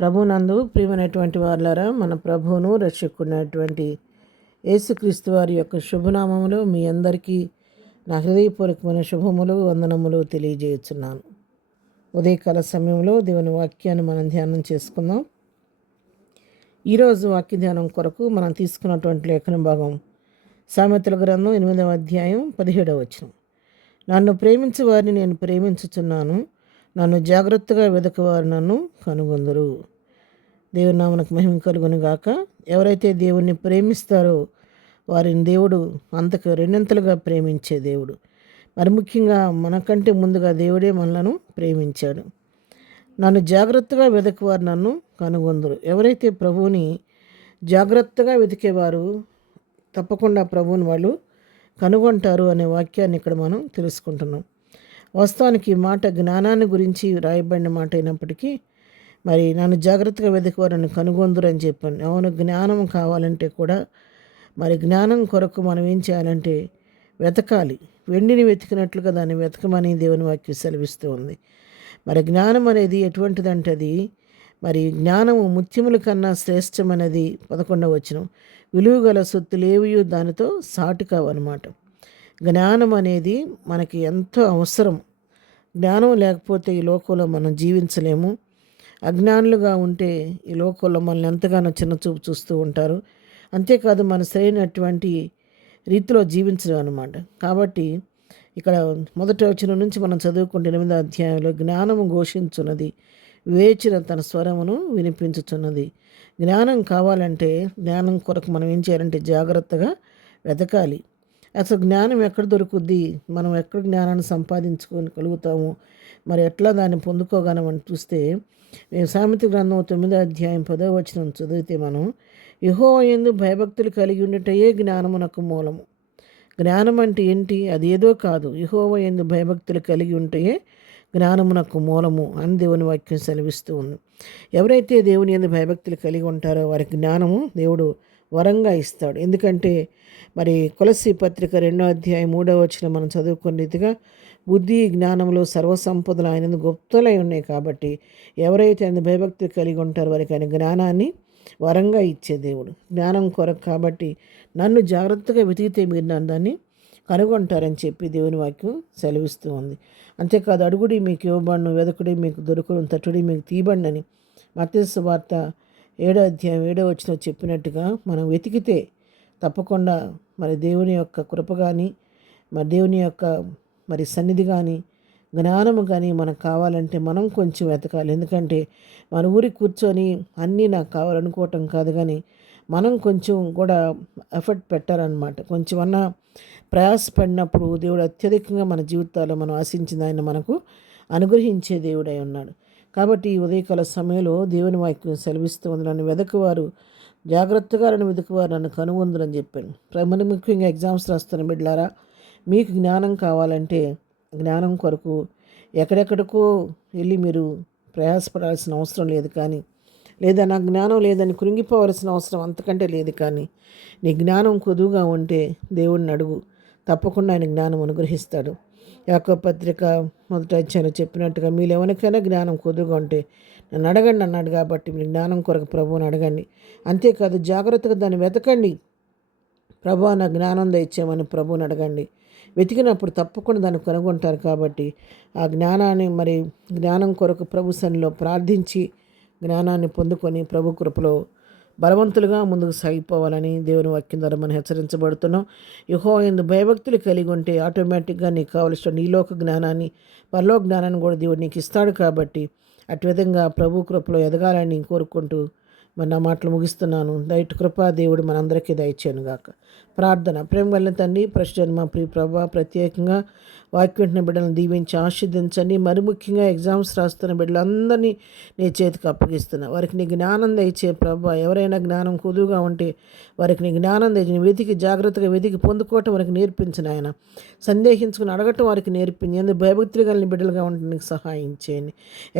ప్రభునందు ప్రియమైనటువంటి వారులారా, మన ప్రభువును రక్షకునైనటువంటి యేసుక్రీస్తు వారి యొక్క శుభనామములో మీ అందరికీ నా హృదయపూర్వకమైన శుభములు వందనములు తెలియజేస్తున్నాను. ఉదయకాల సమయంలో దేవుని వాక్యాన్ని మనం ధ్యానం చేసుకుందాం. ఈరోజు వాక్య ధ్యానం కొరకు మనం తీసుకున్నటువంటి లేఖన భాగం సామెతల గ్రంథం 8వ అధ్యాయం 17వ వచనం. నన్ను ప్రేమించే వారిని నేను ప్రేమించుచున్నాను, నన్ను జాగ్రత్తగా వెదకవారు నన్ను కనుగొందరు. దేవుని నామమునకు మహిమ కలుగును గాక. ఎవరైతే దేవుణ్ణి ప్రేమిస్తారో వారిని దేవుడు అంతకు రెండింతలుగా ప్రేమించే దేవుడు. మరి ముఖ్యంగా మనకంటే ముందుగా దేవుడే మనలను ప్రేమించాడు. నన్ను జాగ్రత్తగా వెదకవారు నన్ను కనుగొందరు. ఎవరైతే ప్రభువుని జాగ్రత్తగా వెతికేవారు తప్పకుండా ప్రభువుని వాళ్ళు కనుగొంటారు అనే వాక్యాన్ని ఇక్కడ మనం తెలుసుకుంటున్నాం. వాస్తవానికి ఈ మాట జ్ఞానాన్ని గురించి రాయబడిన మాట అయినప్పటికీ మరి నన్ను జాగ్రత్తగా వెతికేవారు నన్ను కనుగొందురు అని చెప్పాను. అవును, జ్ఞానం కావాలంటే కూడా మరి జ్ఞానం కొరకు మనం ఏం చేయాలంటే వెతకాలి. వెండిని వెతికినట్లుగా దాన్ని వెతకమని దేవుని వాక్యం సెలవిస్తూ ఉంది. మరి జ్ఞానం అనేది ఎటువంటిదంటే అది మరి జ్ఞానము ముత్యముల కన్నా శ్రేష్టమనేది 11వ వచనం. విలువగల సొత్తులేవియు దానితో సాటి కావన్నమాట. జ్ఞానం అనేది మనకి ఎంతో అవసరం. జ్ఞానం లేకపోతే ఈ లోకంలో మనం జీవించలేము. అజ్ఞానులుగా ఉంటే ఈ లోకంలో మనల్ని ఎంతగానో చిన్నచూపు చూస్తూ ఉంటారు. అంతేకాదు మన సరైనటువంటి రీతిలో జీవించడం అన్నమాట. కాబట్టి ఇక్కడ మొదటి వచనం నుంచి మనం చదువుకుంటే 8వ అధ్యాయంలో జ్ఞానము ఘోషించున్నది, వివేచన తన స్వరమును వినిపించుచున్నది. జ్ఞానం కావాలంటే జ్ఞానం కొరకు మనం ఏం చేయాలంటే జాగ్రత్తగా వెతకాలి. అసలు జ్ఞానం ఎక్కడ దొరుకుద్ది, మనం ఎక్కడ జ్ఞానాన్ని సంపాదించుకోగలుగుతాము, మరి ఎట్లా దాన్ని పొందుకోగలమని చూస్తే సామెత గ్రంథం 9వ అధ్యాయం 10వ వచనం చదివితే మనం యెహోవా యందు భయభక్తులు కలిగి ఉండటయే జ్ఞానమునకు మూలము. జ్ఞానం అంటే ఏంటి? అది ఏదో కాదు. యెహోవా యందు భయభక్తులు కలిగి ఉంటయే జ్ఞానమునకు మూలము అని దేవుని వాక్యం సెలవిస్తూ ఉంది. ఎవరైతే దేవుని యందు భయభక్తులు కలిగి ఉంటారో వారికి జ్ఞానము దేవుడు వరంగా ఇస్తాడు. ఎందుకంటే మరి కొలస్సీ పత్రిక 2వ అధ్యాయం 3వ వచనం మనం చదువుకున్న రీతిగా బుద్ధి జ్ఞానంలో సర్వసంపదలు ఆయన గుప్తులై ఉన్నాయి. కాబట్టి ఎవరైతే ఆయన భయభక్తులు కలిగి ఉంటారో వారికి ఆయన జ్ఞానాన్ని వరంగా ఇచ్చే దేవుడు. జ్ఞానం కొరకు కాబట్టి నన్ను జాగ్రత్తగా వెతికితే మీరు నన్ను దాన్ని కనుగొంటారని చెప్పి దేవుని వాక్యం సెలవిస్తూ ఉంది. అంతేకాదు అడుగుడి మీకు ఇవ్వబడును, వెదకుడి మీకు దొరుకును, తట్టుడి మీకు తీయబడిన అని మత్తయి సువార్త 7వ అధ్యాయం 7వ వచనం చెప్పినట్టుగా మనం వెతికితే తప్పకుండా మరి దేవుని యొక్క కృప కానీ మరి దేవుని యొక్క మరి సన్నిధి కానీ జ్ఞానము కానీ మనకు కావాలంటే మనం కొంచెం వెతకాలి. ఎందుకంటే మన ఊరికి కూర్చొని అన్నీ నాకు కావాలనుకోవటం కాదు, కానీ మనం కొంచెం కూడా ఎఫర్ట్ పెట్టాలన్నమాట. కొంచెం అన్నా ప్రయాసపడినప్పుడు దేవుడు అత్యధికంగా మన జీవితాల్లో మనం ఆశించిన ఆయన మనకు అనుగ్రహించే దేవుడై ఉన్నాడు. కాబట్టి ఈ ఉదయకాల సమయంలో దేవుని వాక్యం సెలవిస్తూ ఉంది, నన్ను వెదకువారు జాగ్రత్తగా నన్ను వెతుకువారు నన్ను కనుగొందురని చెప్పాను. మరి ముఖ్యంగా ఎగ్జామ్స్ రాస్తున్న బిడ్డలారా, మీకు జ్ఞానం కావాలంటే జ్ఞానం కొరకు ఎక్కడెక్కడికో వెళ్ళి మీరు ప్రయాసపడాల్సిన అవసరం లేదు. కానీ లేదా నా జ్ఞానం లేదని కృంగిపోవలసిన అవసరం అంతకంటే లేదు. కానీ నీ జ్ఞానం కొదువుగా ఉంటే దేవుడిని అడుగు, తప్పకుండా ఆయన జ్ఞానం అనుగ్రహిస్తాడు. యాకోబు పత్రిక 1వ అధ్యాయంలో చెప్పినట్టుగా మీరు ఎవరికైనా జ్ఞానం కొద్దుగా ఉంటే నన్ను అడగండి అన్నాడు. కాబట్టి మీరు జ్ఞానం కొరకు ప్రభువుని అడగండి. అంతేకాదు జాగ్రత్తగా దాన్ని వెతకండి. ప్రభువా నా జ్ఞానం దయచేయమని ప్రభువుని అడగండి. వెతికినప్పుడు తప్పకుండా దాన్ని కనుగొంటారు. కాబట్టి ఆ జ్ఞానాన్ని మరి జ్ఞానం కొరకు ప్రభు సన్నిధిలో ప్రార్థించి జ్ఞానాన్ని పొందుకొని ప్రభు కృపలో బలవంతులుగా ముందుకు సాగిపోవాలని దేవుని వాక్యం ద్వారా మనం హెచ్చరించబడుతున్నాం. యెహోవా యందు భయభక్తులు కలిగి ఉంటే ఆటోమేటిక్గా నీకు కావలసిన నీలోక జ్ఞానాన్ని పరలోక జ్ఞానాన్ని కూడా దేవుడు నీకు ఇస్తాడు. కాబట్టి అటు విధంగా ప్రభు కృపలో ఎదగాలని కోరుకుంటూ మరి నా మాటలు ముగిస్తున్నాను. దయటి కృపా దేవుడు మనందరికీ దయచేయను గాక. ప్రార్థన. ప్రేమ కలిగిన తండ్రి, ప్రశ్న ప్రియ ప్రభా, ప్రత్యేకంగా వాక్యం బిడ్డలను దీవించి ఆశీర్వదించండి. మరి ముఖ్యంగా ఎగ్జామ్స్ రాస్తున్న బిడ్డలందరినీ నీ చేతికి అప్పగిస్తున్నా. వారికి నీ జ్ఞానం దయచే ప్రభా. ఎవరైనా జ్ఞానం కొదువుగా ఉంటే వారికి నీ జ్ఞానం దయచి వెతికి జాగ్రత్తగా వెతికి పొందుకోవటం వారికి నేర్పించిన ఆయన. సందేహించుకుని అడగటం వారికి నేర్పించి ఎందుకు భయభక్తులు కలిగిన బిడ్డలుగా ఉంటే నీకు సహాయం చేయండి.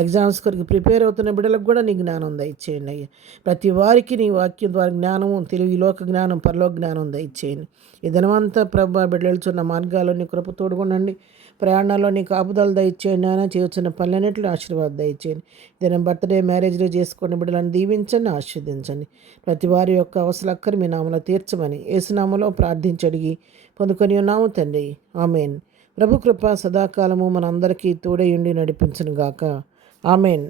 ఎగ్జామ్స్ కొరకు ప్రిపేర్ అవుతున్న బిడ్డలకు కూడా నీ జ్ఞానం దయచేయండి అయ్యా. ప్రతి వారికి నీ వాక్యం ద్వారా జ్ఞానము, తెలివి, లోక జ్ఞానం, పరలోక జ్ఞానం దయచేయండి. ఈ దినమంతా ప్రభా బిడ్డలు వెళ్తున్న మార్గాల్లో నీ కృప తోడుకొనండి. ప్రయాణాల్లో నీ కాపుదలు దయచేయండి. నాయన చేస్తున్న పనులన్నింటిలో ఆశీర్వాదం దయచేయండి. దీని బర్త్డే మ్యారేజ్లో చేసుకుని బిడ్డలను దీవించండి, ఆశీర్వదించండి. ప్రతి వారి యొక్క అవసరక్కరు మీ నామలో తీర్చమని యేసునామలో ప్రార్థించి అడిగి పొందుకొని ఉన్నాము తండ్రి. ఆమెన్. ప్రభు కృప సదాకాలము మనందరికీ తోడయుండి నడిపించును గాక. ఆమెన్.